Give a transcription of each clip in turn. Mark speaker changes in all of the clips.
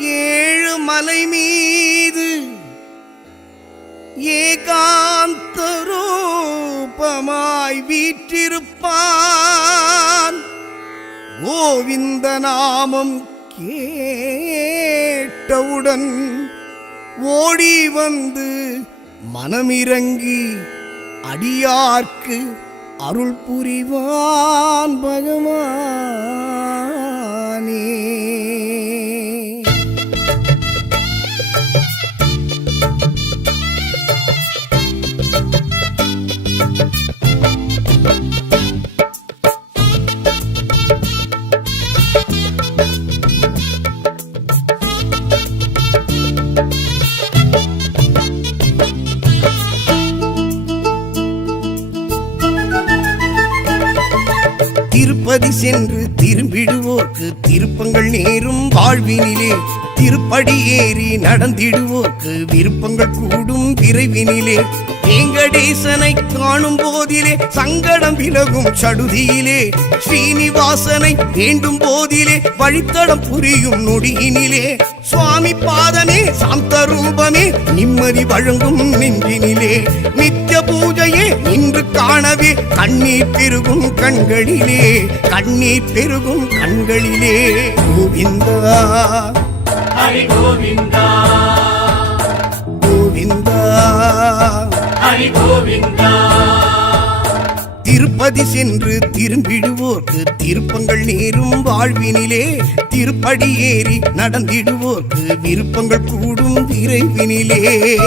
Speaker 1: ஏழு மலை மீது ஏகாந்த ரூபமாய் வீற்றிருப்பான். கோவிந்த நாமம் கேட்டவுடன் ஓடி வந்து மனமிறங்கி அடியார்க்கு அருள் புரிவார். திருப்பதி சென்று திரும்பிடுவோர்க்கு திருப்பங்கள் நேரும் வாழ்வினிலே. திருப்படி ஏறி நடந்திடுவோர்க்கு விருப்பங்கள் கூடும் விரைவினிலே. வெங்கடேசனை காணும் போதிலே சங்கடம் விலகும் சடுதியிலே. ஸ்ரீனிவாசனை வேண்டும் போதிலே வழித்தடம் புரியும் நொடியினிலே. சுவாமி பாதமே சாந்த ரூபமே நிம்மதி வழங்கும் நெஞ்சினிலே. நித்திய பூஜை காணவே கண்ணீர் பெருகும் கண்களிலே கண்ணீர் பெருகும் கண்களிலே. கோவிந்தா.
Speaker 2: ஹரி கோவிந்தா.
Speaker 1: கோவிந்தா.
Speaker 2: ஹரி கோவிந்தா.
Speaker 1: திருப்பதி சென்று திரும்பிடுவோர்க்கு திருப்பங்கள் நேரும் வாழ்வினிலே. திருப்படி ஏறி நடந்திடுவோர்க்கு விருப்பங்கள் கூடும் விரைவினிலே.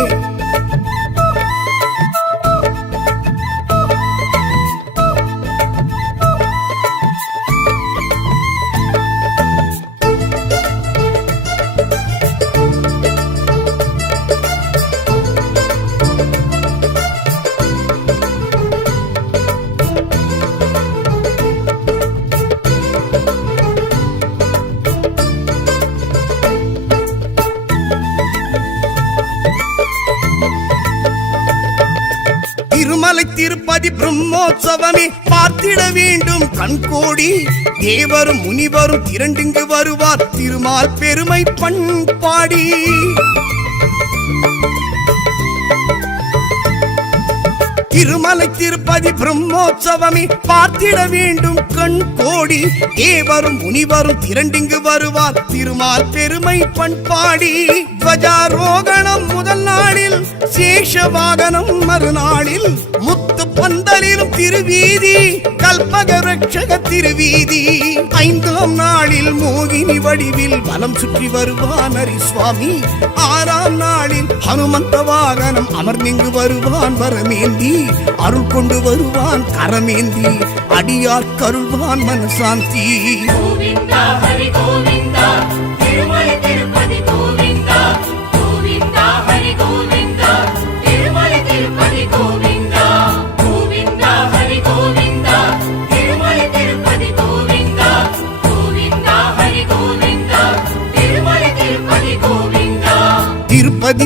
Speaker 1: கணபதி பிரம்மோற்சவமே பார்த்திட வேண்டும் கண்கோடி தேவரும் முனிவரும் திரண்டிங்கு வருவார் திருமால் பெருமை பண்பாடி திருமலை திருப்பதி பிரம்மோற்சவமே பார்த்திட வேண்டும் கண் கோடி. ஏவரும் முனிவரும் திரண்டிங்கு வருவார் திருமால் பெருமை பண்பாடி துவஜாரோகணம் முதல் நாளில் சேஷ வாகனம் மறுநாளில் முத்து பந்தலிலும் திருவீதி கல்பக ரட்சக திருவீதி. ஐந்தாம் நாளில் மோகினி வடிவில் வலம் சுற்றி வருவான் ஹரி சுவாமி ஆறாம் நாளில் ஹனுமந்த வாகனம் அமர்ந்திங்கு வருவான் வரமேந்தி. அருள் கொண்டு வருவான் கரமேந்தி. அடியார் கருள்வான் மனசாந்தி.
Speaker 2: கோவிந்தா ஹரி கோவிந்தா திருமலை
Speaker 1: திரு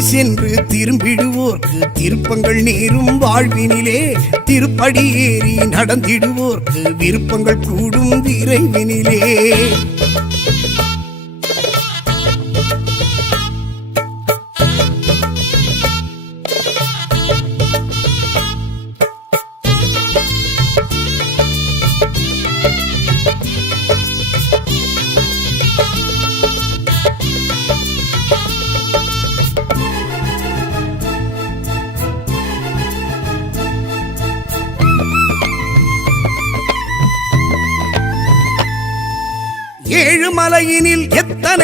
Speaker 1: சென்று திரும்பிடுவோர்க்கு திருப்பங்கள் நேரும் வாழ்வினிலே. திருப்படி ஏறி நடந்திடுவோர்க்கு விருப்பங்கள் கூடும் விரைவினிலே.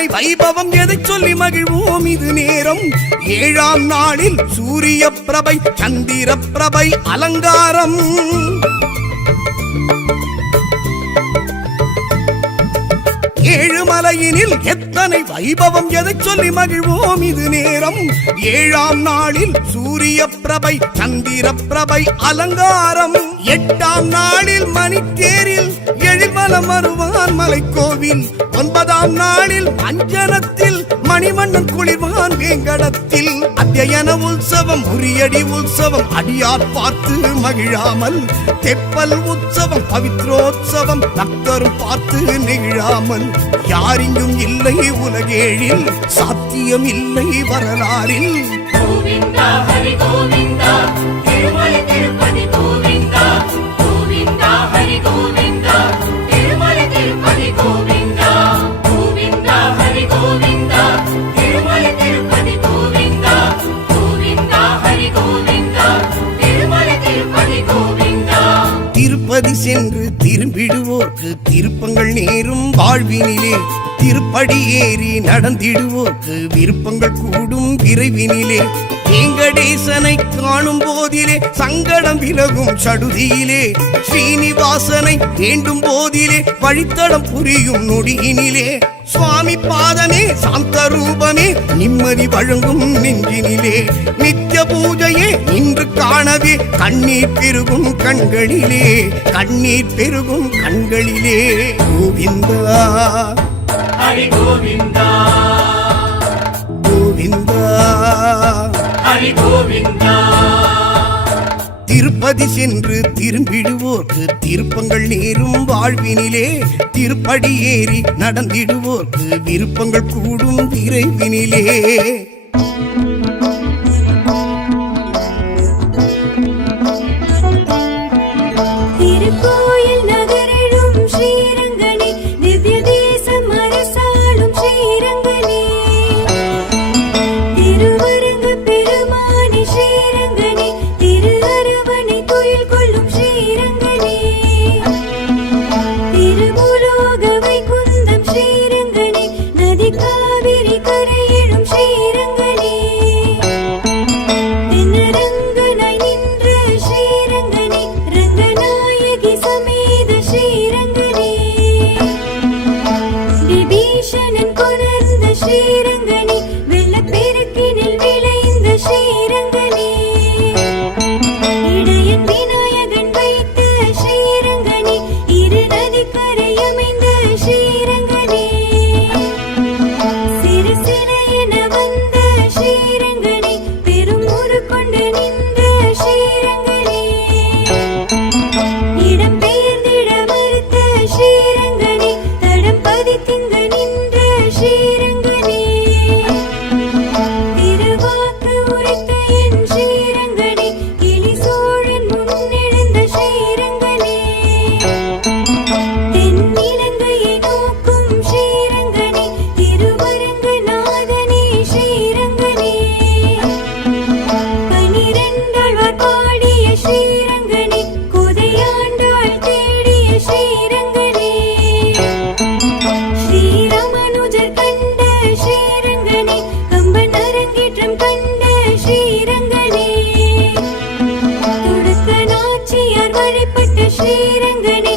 Speaker 1: எத்தனை வைபவம் எதை சொல்லி மகிழ்வோம்? இது நேரம். ஏழாம் நாளில் சூரிய பிரபை சந்திர பிரபை அலங்காரம். ஏழுமலையினில் எத்தனை வைபவம் எதை சொல்லி மகிழ்வோம்? இது நேரம். ஏழாம் நாளில் சூரிய பிரபை சந்திர பிரபை அலங்காரம். எட்டாம் நாளில் மணித்தேரில் எழில்மலம் வருவான் மலைக்கோவில். ஒன்பதாம் நாளில் அஞ்சனத்தில் மணிமன்னன் குளிர்வான் வேங்கடத்தில். அத்தியன உற்சவம் உரியடி உற்சவம் அடியார் பார்த்து மகிழாமல். தெப்பல் உற்சவம் பவித்ரோத்சவம் பக்த பார்த்து நெகிழாமல் யாரிங்கும் இல்லை உலகேழில் சாத்தியம் இல்லை வரலாறில்.
Speaker 2: கோவிந்தா ஹரி கோவிந்தா திருமலை.
Speaker 1: வாழ்வினிலே திருப்படி ஏறி நடந்திடுவோக்கு விருப்பங்கள் கூடும் விரைவினிலே. வெங்கடேசனை காணும் போதிலே சங்கடம் விலகும் சடுதியிலே. ஸ்ரீனிவாசனை வேண்டும் போதிலே வழித்தடம் புரியும் நொடியினிலே. சுவாமி பாதமே சாந்த ரூபமே நிம்மதி வழங்கும் நெஞ்சினிலே. நித்திய பூஜையே இன்று காணவே கண்ணீர் பெருகும் கண்களிலே. கண்ணீர் பெருகும் கண்களிலே. கோவிந்தா.
Speaker 2: ஹரி கோவிந்தா.
Speaker 1: கோவிந்தா.
Speaker 2: ஹரி கோவிந்தா.
Speaker 1: திருப்பதி சென்று திரும்பிடுவோர்க்கு திருப்பங்கள் நேரும் வாழ்வினிலே. திருப்படி ஏறி நடந்திடுவோர்க்கு விருப்பங்கள் கூடும் விரைவினிலே.
Speaker 3: திருக்கோயில் ஸ்ரீரங்கனே.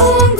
Speaker 3: Oh.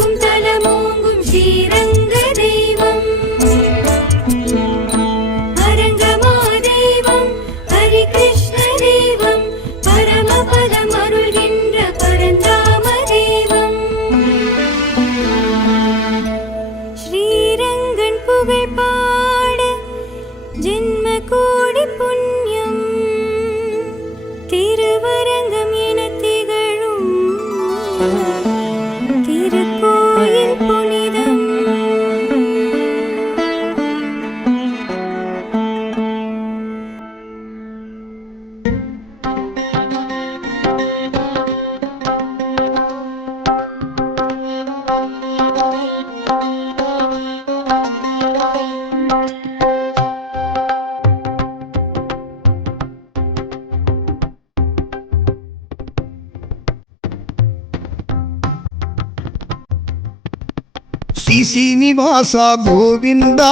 Speaker 1: శ్రీ శ్రీనివాస గోవింద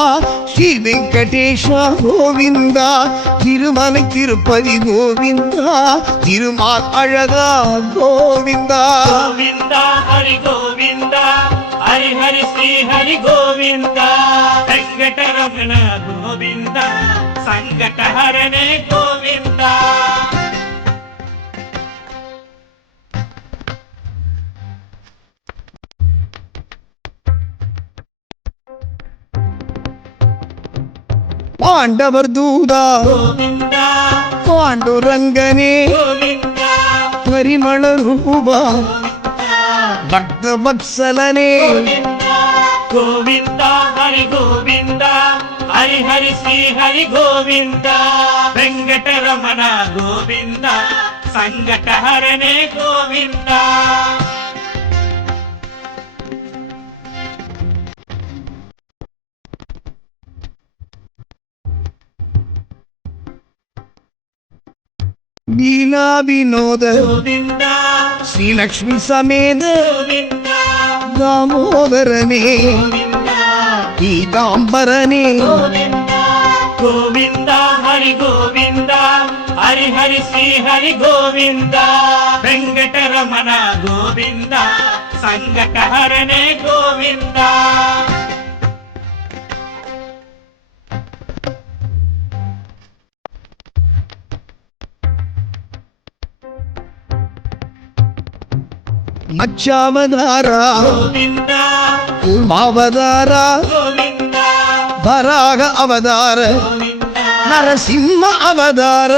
Speaker 1: శ్రీ వెంకటేశ గోవింద திருமலை திருப்பதி கோவிந்தா
Speaker 2: திருமால் அழகா கோவிந்தா. கோவிந்தா ஹரி கோவிந்தா ஹரி ஹரி ஸ்ரீ ஹரி கோவிந்தா வெங்கடரமண கோவிந்தா
Speaker 1: சங்கடஹரணே கோவிந்தா.
Speaker 2: పాండవర్
Speaker 1: దూదా.
Speaker 2: పాండురంగనే.
Speaker 1: పరిమళ రూప భక్త వత్సలనే
Speaker 2: గోవిందా. హరి గోవింద. హరి హరి శ్రీ హరి గోవింద. వెంకటరమణ గోవింద. సంగట హరణే
Speaker 1: వీణా
Speaker 2: వినోద
Speaker 1: శ్రీలక్ష్మి సమేత దామోదరనే పీతాంబరనే
Speaker 2: గోవింద? హరి గోవింద? హరి హరి శ్రీ హరి గోవింద? వెంకటరమణ గోవింద? సంగటహరణే గోవిందా? மச்சாவதாரா
Speaker 1: மாவதாரா பராக
Speaker 2: அவதார நரசிம்ம அவதார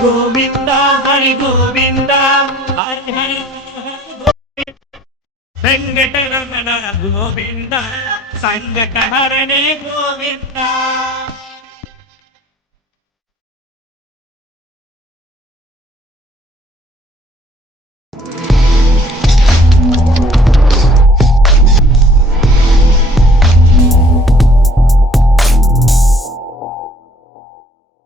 Speaker 2: கோவிந்தா ஹரி கோவிந்தா வெங்கடரமண கோவிந்தா சங்கடஹரணே கோவிந்தா